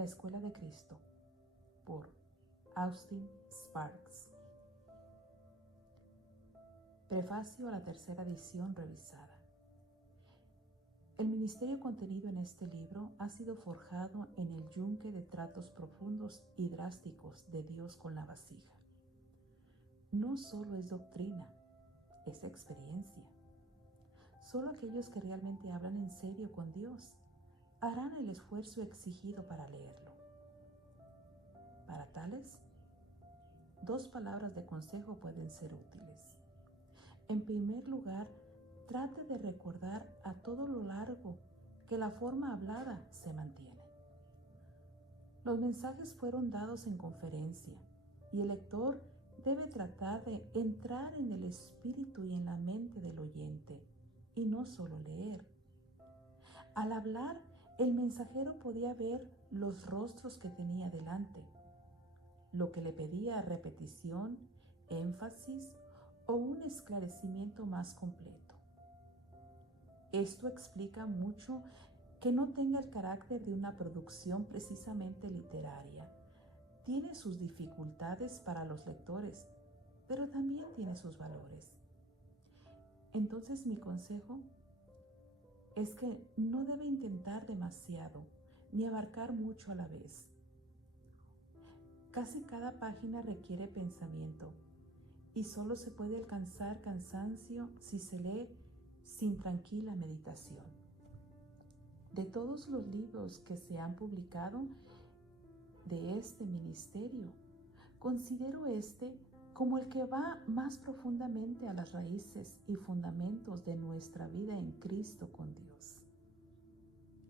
La Escuela de Cristo, por Austin Sparks. Prefacio a la tercera edición revisada. El ministerio contenido en este libro ha sido forjado en el yunque de tratos profundos y drásticos de Dios con la vasija. No solo es doctrina, es experiencia. Solo aquellos que realmente hablan en serio con Dios harán el esfuerzo exigido para leerlo. Para tales, 2 palabras de consejo pueden ser útiles. En primer lugar, trate de recordar a todo lo largo que la forma hablada se mantiene. Los mensajes fueron dados en conferencia y el lector debe tratar de entrar en el espíritu y en la mente del oyente y no solo leer. Al hablar, el mensajero podía ver los rostros que tenía delante, lo que le pedía repetición, énfasis o un esclarecimiento más completo. Esto explica mucho que no tenga el carácter de una producción precisamente literaria. Tiene sus dificultades para los lectores, pero también tiene sus valores. Entonces mi consejo es que no debe intentar demasiado ni abarcar mucho a la vez. Casi cada página requiere pensamiento y solo se puede alcanzar cansancio si se lee sin tranquila meditación. De todos los libros que se han publicado de este ministerio, considero este como el que va más profundamente a las raíces y fundamentos de nuestra vida en Cristo con Dios.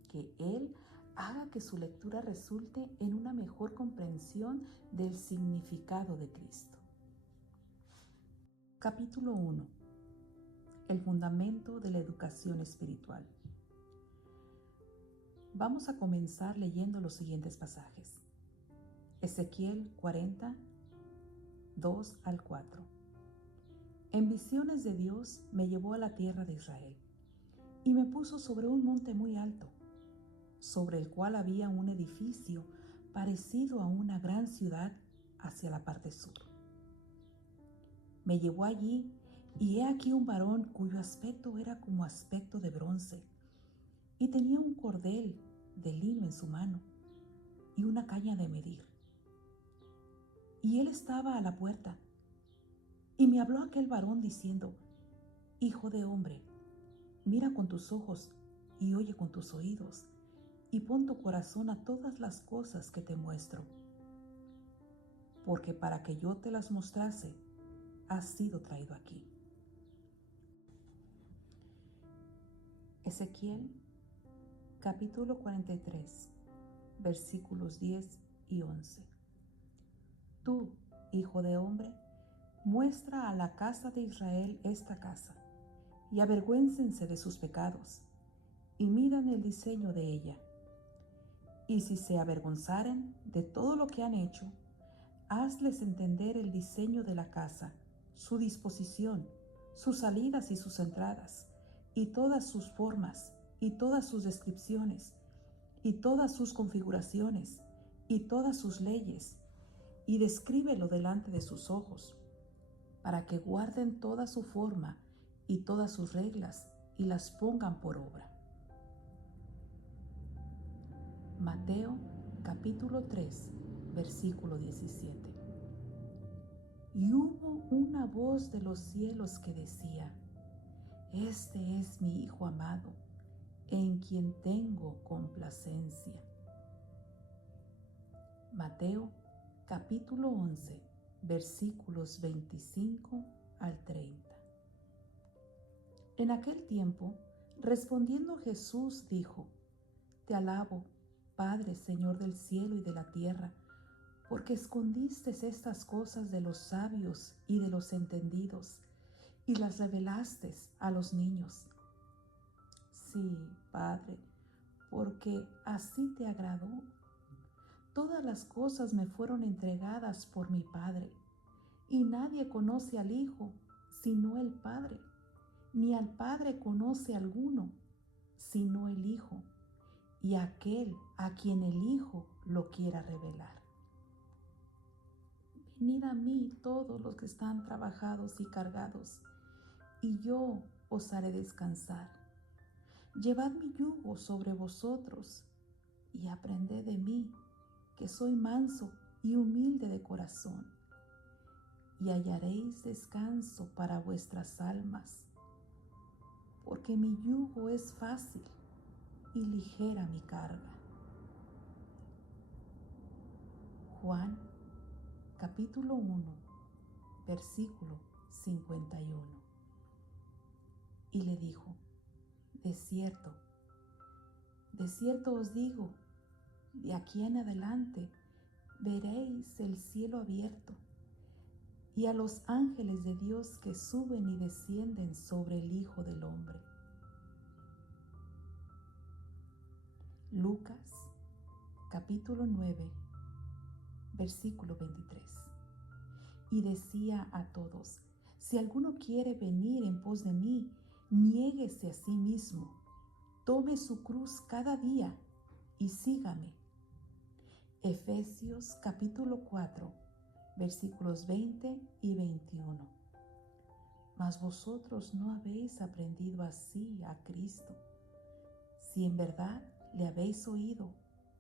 Que Él haga que su lectura resulte en una mejor comprensión del significado de Cristo. Capítulo 1. El fundamento de la educación espiritual. Vamos a comenzar leyendo los siguientes pasajes. Ezequiel 40, 2 al 4. En visiones de Dios me llevó a la tierra de Israel y me puso sobre un monte muy alto, sobre el cual había un edificio parecido a una gran ciudad hacia la parte sur. Me llevó allí y he aquí un varón cuyo aspecto era como aspecto de bronce y tenía un cordel de lino en su mano y una caña de medir. Y él estaba a la puerta y me habló aquel varón diciendo: Hijo de hombre, mira con tus ojos y oye con tus oídos y pon tu corazón a todas las cosas que te muestro, porque para que yo te las mostrase has sido traído aquí. Ezequiel capítulo 43, versículos 10 y 11. Tú, hijo de hombre, muestra a la casa de Israel esta casa, y avergüéncense de sus pecados, y midan el diseño de ella. Y si se avergonzaren de todo lo que han hecho, hazles entender el diseño de la casa, su disposición, sus salidas y sus entradas, y todas sus formas, y todas sus descripciones, y todas sus configuraciones, y todas sus leyes, y descríbelo delante de sus ojos, para que guarden toda su forma y todas sus reglas, y las pongan por obra. Mateo capítulo 3, versículo 17. Y hubo una voz de los cielos que decía: Este es mi Hijo amado, en quien tengo complacencia. Mateo capítulo 11, versículos 25 al 30. En aquel tiempo, respondiendo Jesús dijo: Te alabo, Padre, Señor del cielo y de la tierra, porque escondiste estas cosas de los sabios y de los entendidos, y las revelaste a los niños. Sí, Padre, porque así te agradó. Todas las cosas me fueron entregadas por mi Padre, y nadie conoce al Hijo sino el Padre, ni al Padre conoce alguno sino el Hijo, y aquel a quien el Hijo lo quiera revelar. Venid a mí todos los que están trabajados y cargados, y yo os haré descansar. Llevad mi yugo sobre vosotros y aprended de mí, que soy manso y humilde de corazón, y hallaréis descanso para vuestras almas, porque mi yugo es fácil y ligera mi carga. Juan capítulo 1, versículo 51. Y le dijo: de cierto os digo, de aquí en adelante veréis el cielo abierto y a los ángeles de Dios que suben y descienden sobre el Hijo del Hombre. Lucas capítulo 9, versículo 23. Y decía a todos: si alguno quiere venir en pos de mí, niéguese a sí mismo, tome su cruz cada día y sígame. Efesios capítulo 4, versículos 20 y 21. Mas vosotros no habéis aprendido así a Cristo, si en verdad le habéis oído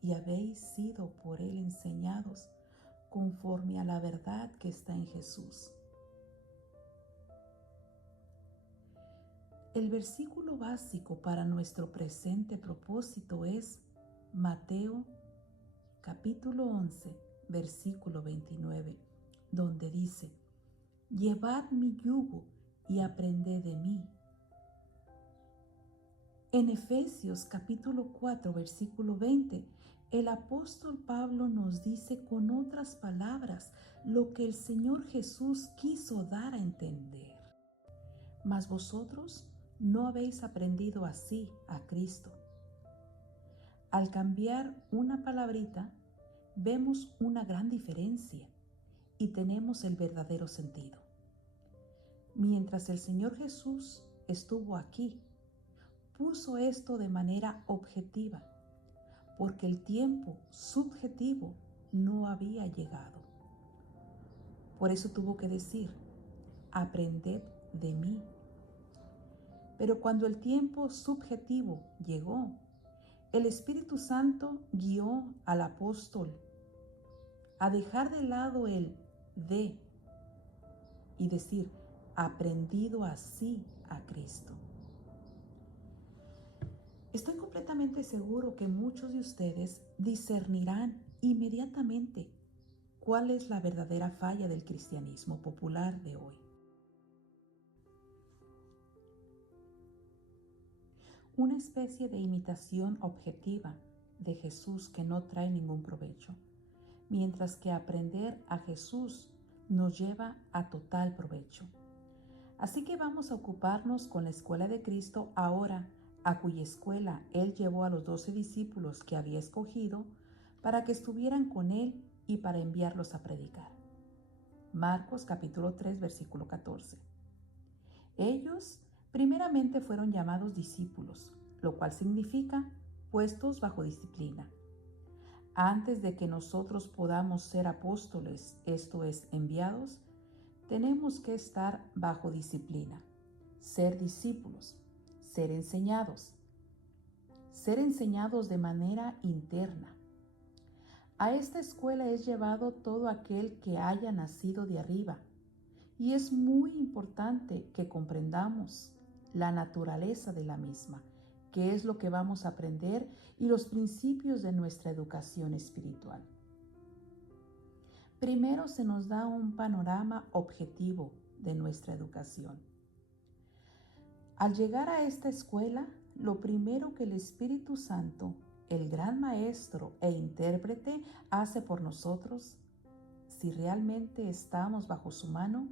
y habéis sido por él enseñados conforme a la verdad que está en Jesús. El versículo básico para nuestro presente propósito es Mateo capítulo 11, versículo 29, donde dice: llevad mi yugo y aprended de mí. En Efesios capítulo 4, versículo 20, el apóstol Pablo nos dice con otras palabras lo que el Señor Jesús quiso dar a entender. Mas vosotros no habéis aprendido así a Cristo. Al cambiar una palabrita, vemos una gran diferencia y tenemos el verdadero sentido. Mientras el Señor Jesús estuvo aquí, puso esto de manera objetiva, porque el tiempo subjetivo no había llegado. Por eso tuvo que decir: aprended de mí. Pero cuando el tiempo subjetivo llegó, el Espíritu Santo guió al apóstol a dejar de lado el de y decir: aprendido así a Cristo. Estoy completamente seguro que muchos de ustedes discernirán inmediatamente cuál es la verdadera falla del cristianismo popular de hoy. Una especie de imitación objetiva de Jesús que no trae ningún provecho, mientras que aprender a Jesús nos lleva a total provecho. Así que vamos a ocuparnos con la escuela de Cristo ahora, a cuya escuela Él llevó a los 12 discípulos que había escogido para que estuvieran con Él y para enviarlos a predicar. Marcos capítulo 3, versículo 14. Ellos primeramente fueron llamados discípulos, lo cual significa puestos bajo disciplina. Antes de que nosotros podamos ser apóstoles, esto es, enviados, tenemos que estar bajo disciplina, ser discípulos, ser enseñados de manera interna. A esta escuela es llevado todo aquel que haya nacido de arriba, y es muy importante que comprendamos la naturaleza de la misma, qué es lo que vamos a aprender y los principios de nuestra educación espiritual. Primero se nos da un panorama objetivo de nuestra educación. Al llegar a esta escuela, lo primero que el Espíritu Santo, el gran maestro e intérprete, hace por nosotros, si realmente estamos bajo su mano,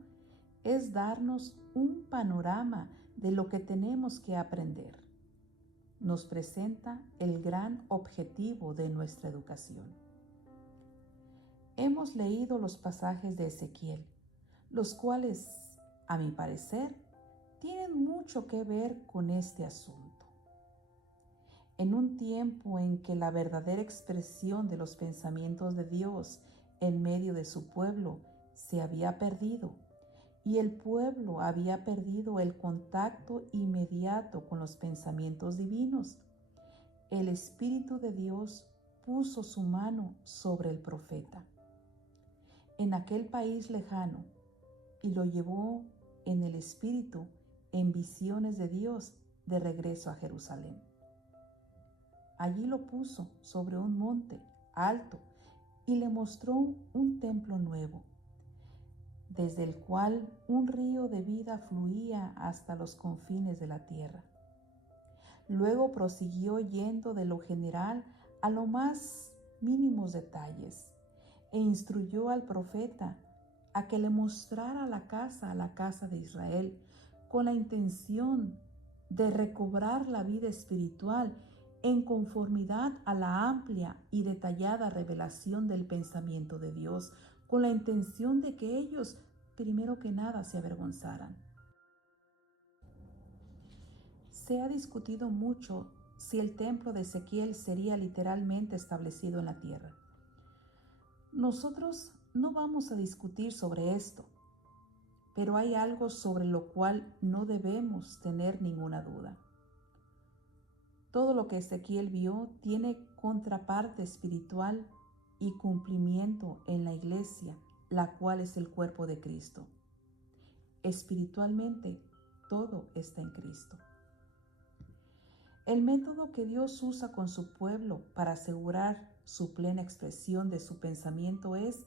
es darnos un panorama de lo que tenemos que aprender. Nos presenta el gran objetivo de nuestra educación. Hemos leído los pasajes de Ezequiel, los cuales, a mi parecer, tienen mucho que ver con este asunto. en un tiempo en que la verdadera expresión de los pensamientos de Dios en medio de su pueblo se había perdido, y el pueblo había perdido el contacto inmediato con los pensamientos divinos, el Espíritu de Dios puso su mano sobre el profeta en aquel país lejano y lo llevó en el Espíritu en visiones de Dios de regreso a Jerusalén. Allí lo puso sobre un monte alto y le mostró un templo nuevo, desde el cual un río de vida fluía hasta los confines de la tierra. Luego prosiguió yendo de lo general a lo más mínimos detalles e instruyó al profeta a que le mostrara a la casa de Israel, con la intención de recobrar la vida espiritual en conformidad a la amplia y detallada revelación del pensamiento de Dios, con la intención de que ellos, primero que nada, se avergonzaran. Se ha discutido mucho si el templo de Ezequiel sería literalmente establecido en la tierra. Nosotros no vamos a discutir sobre esto, pero hay algo sobre lo cual no debemos tener ninguna duda. Todo lo que Ezequiel vio tiene contraparte espiritual y cumplimiento en la iglesia, la cual es el cuerpo de Cristo. Espiritualmente, todo está en Cristo. El método que Dios usa con su pueblo para asegurar su plena expresión de su pensamiento es,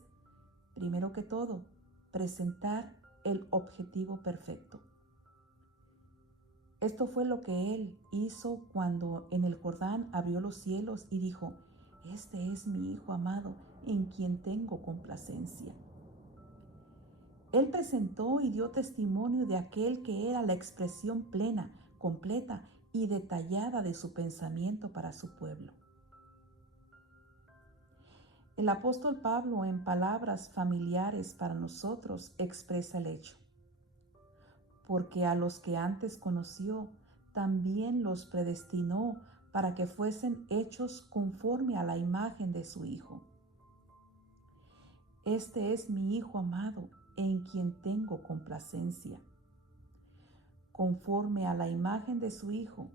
primero que todo, presentar el objetivo perfecto. Esto fue lo que Él hizo cuando en el Jordán abrió los cielos y dijo: "Este es mi Hijo amado, en quien tengo complacencia". Él presentó y dio testimonio de aquel que era la expresión plena, completa y detallada de su pensamiento para su pueblo. El apóstol Pablo, en palabras familiares para nosotros, expresa el hecho: porque a los que antes conoció, también los predestinó para que fuesen hechos conforme a la imagen de su Hijo. Este es mi Hijo amado, en quien tengo complacencia. Conforme a la imagen de su Hijo,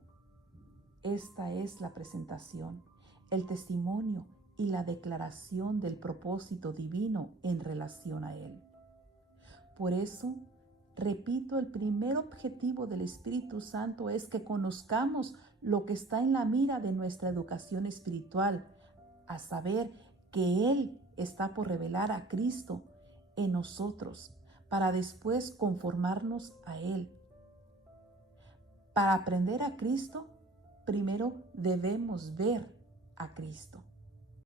esta es la presentación, el testimonio y la declaración del propósito divino en relación a Él. Por eso, repito, el primer objetivo del Espíritu Santo es que conozcamos lo que está en la mira de nuestra educación espiritual, a saber que Él está por revelar a Cristo en nosotros, para después conformarnos a Él. Para aprender a Cristo, primero debemos ver a Cristo.